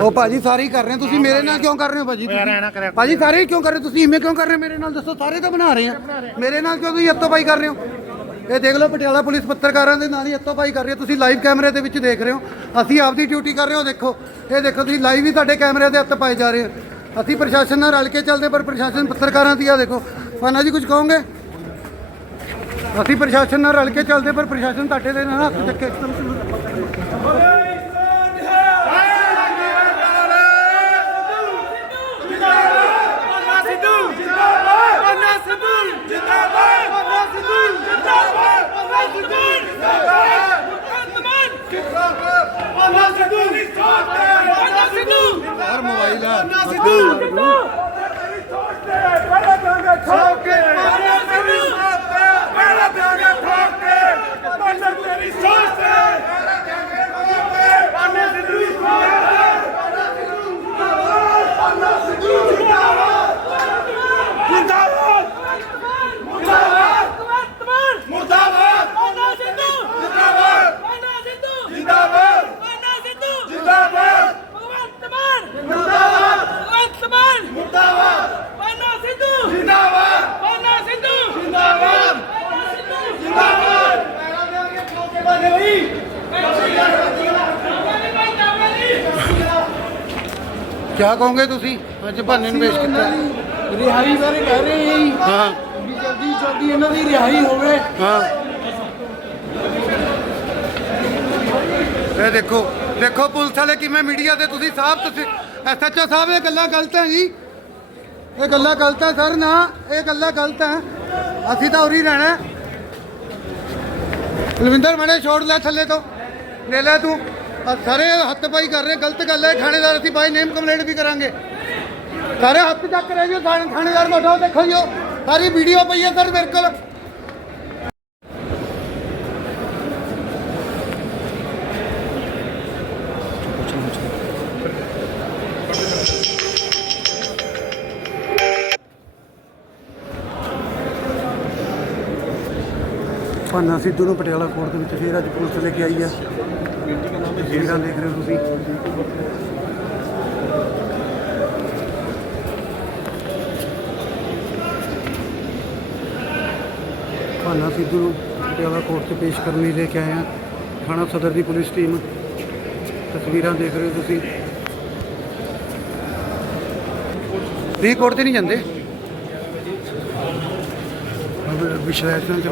ਉਹ ਭਾਜੀ ਸਾਰੇ ਹੀ ਕਰ ਰਹੇ ਹੋ ਤੁਸੀਂ ਮੇਰੇ ਨਾਲ ਕਿਉਂ ਕਰ ਰਹੇ ਹੋ ਭਾਜੀ ਤੁਸੀਂ? ਭਾਜੀ ਸਾਰੇ ਹੀ ਕਿਉਂ ਕਰ ਰਹੇ ਹੋ? ਤੁਸੀਂ ਇਵੇਂ ਕਿਉਂ ਕਰ ਰਹੇ ਹੋ? ਮੇਰੇ ਨਾਲ ਦੱਸੋ ਸਾਰੇ ਤਾਂ ਬਣਾ ਰਹੇ ਆ। ਮੇਰੇ ਨਾਲ ਕਿਉਂ ਤੁਸੀਂ ਹੱਥੋਂ ਪਾਈ ਕਰ ਰਹੇ ਹੋ? ਇਹ ਦੇਖ ਲਓ ਪਟਿਆਲਾ ਪੁਲਿਸ ਪੱਤਰਕਾਰਾਂ ਦੇ ਨਾਲ ਹੀ ਹੱਥੋਂ ਪਾਈ ਕਰ ਰਹੀ ਹੈ। ਤੁਸੀਂ ਲਾਈਵ ਕੈਮਰੇ ਦੇ ਵਿੱਚ ਦੇਖ ਰਹੇ ਹੋ। ਅਸੀਂ ਆਪਦੀ ਡਿਊਟੀ ਕਰ ਰਹੇ ਹਾਂ ਦੇਖੋ। ਇਹ ਦੇਖੋ ਤੁਸੀਂ ਲਾਈਵ ਹੀ ਤੁਹਾਡੇ ਕੈਮਰੇ ਦੇ ਹੱਥ ਪਾਏ ਜਾ ਰਹੇ ਆ ਅਸੀਂ ਪ੍ਰਸ਼ਾਸਨ ਨਾਲ ਰਲ ਕੇ ਚੱਲਦੇ ਪਰ ਪ੍ਰਸ਼ਾਸਨ ਪੱਤਰਕਾਰਾਂ ਦੀ ਆ ਦੇਖੋ। ਫਾਨਾ ਜੀ ਕੁਝ ਕਹੋਗੇ? ਅਸੀਂ ਪ੍ਰਸ਼ਾਸਨ ਨਾਲ ਰਲ ਕੇ ਚੱਲਦੇ ਪਰ ਪ੍ਰਸ਼ਾਸਨ ਤੁਹਾਡੇ ਦੇ ਨਾਲ ਹੱਥ ਚੱਕੇ। ਪੰਨਾ ਸਿੱਧੂ ਜਿੰਦਾਬਾਦ ਪੰਨਾ ਕੀ ਕਹੋਗੇ ਤੁਸੀਂ? ਅੱਜ ਭਾਨੇ ਨੂੰ ਪੇਸ਼ ਕੀਤਾ। ਰਿਹਾਈ ਬਾਰੇ ਕਹਿ ਰਹੇ ਹਾਂ ਜੀ। ਹਾਂ। ਵੀ ਜਲਦੀ ਜਲਦੀ ਇਹਨਾਂ ਦੀ ਰਿਹਾਈ ਹੋਵੇ। ਹਾਂ। ਇਹ ਦੇਖੋ ਦੇਖੋ ਪੁਲਿਸ ਵਾਲੇ ਕਿਵੇਂ ਮੀਡੀਆ ਤੇ ਤੁਸੀਂ ਸਾਹਿਬ ਤੁਸੀਂ ਐਸਐਚਓ ਸਾਹਿਬ ਇਹ ਗੱਲਾਂ ਗਲਤ ਹੈ ਜੀ। ਇਹ ਗੱਲਾਂ ਗਲਤ ਹੈ ਸਰ ਨਾ ਇਹ ਗੱਲਾਂ ਗਲਤ ਹੈ। ਅਸੀਂ ਤਾਂ ਉਰੀ ਰਹਿਣਾ ਹੈ। ਕੁਲਵਿੰਦਰ ਮਣੇ ਛੋੜ ਲੈ ਥੱਲੇ ਤੋਂ। ਲੈ ਲੈ ਤੂੰ। ਸਾਰੇ ਹੱਥ ਪਾਈ ਕਰ ਰਹੇ, ਗਲਤ ਗੱਲ ਹੈ, ਥਾਣੇਦਾਰ ਅਸੀਂ ਬਾਈ ਨੇਮ ਕੰਪਲੇਂਟ ਵੀ ਕਰਾਂਗੇ। ਸਾਰੇ ਹੱਥ ਚੱਕ ਰਹੇ ਜੀ, ਥਾਣੇ- ਥਾਣੇਦਾਰ ਬੈਠੋ ਦੇਖੋ ਜੀ, ਉਹ ਸਾਰੀ ਵੀਡੀਓ ਪਈ ਹੈ ਸਰ, ਮੇਰੇ ਕੋਲ। ਭਾਨਾ ਸਿੱਧੂ ਨੂੰ ਪਟਿਆਲਾ ਕੋਰਟ ਦੇ ਵਿੱਚ ਫੇਰ ਅੱਜ ਪੁਲਿਸ ਲੈ ਕੇ ਆਈ ਹੈ ਤਸਵੀਰਾਂ ਦੇਖ ਰਹੇ ਹੋ ਤੁਸੀਂ। ਭਾਨਾ ਸਿੱਧੂ ਨੂੰ ਪਟਿਆਲਾ ਕੋਰਟ 'ਚ ਪੇਸ਼ ਕਰਨ ਲਈ ਲੈ ਕੇ ਆਏ ਹਾਂ। ਥਾਣਾ ਸਦਰ ਦੀ ਪੁਲਿਸ ਟੀਮ। ਤਸਵੀਰਾਂ ਦੇਖ ਰਹੇ ਹੋ ਤੁਸੀਂ। ਫ੍ਰੀ ਕੋਰਟ ਤੇ ਨਹੀਂ ਜਾਂਦੇ? ਵਿਸ਼ਲੇਸ਼ਣ ਚ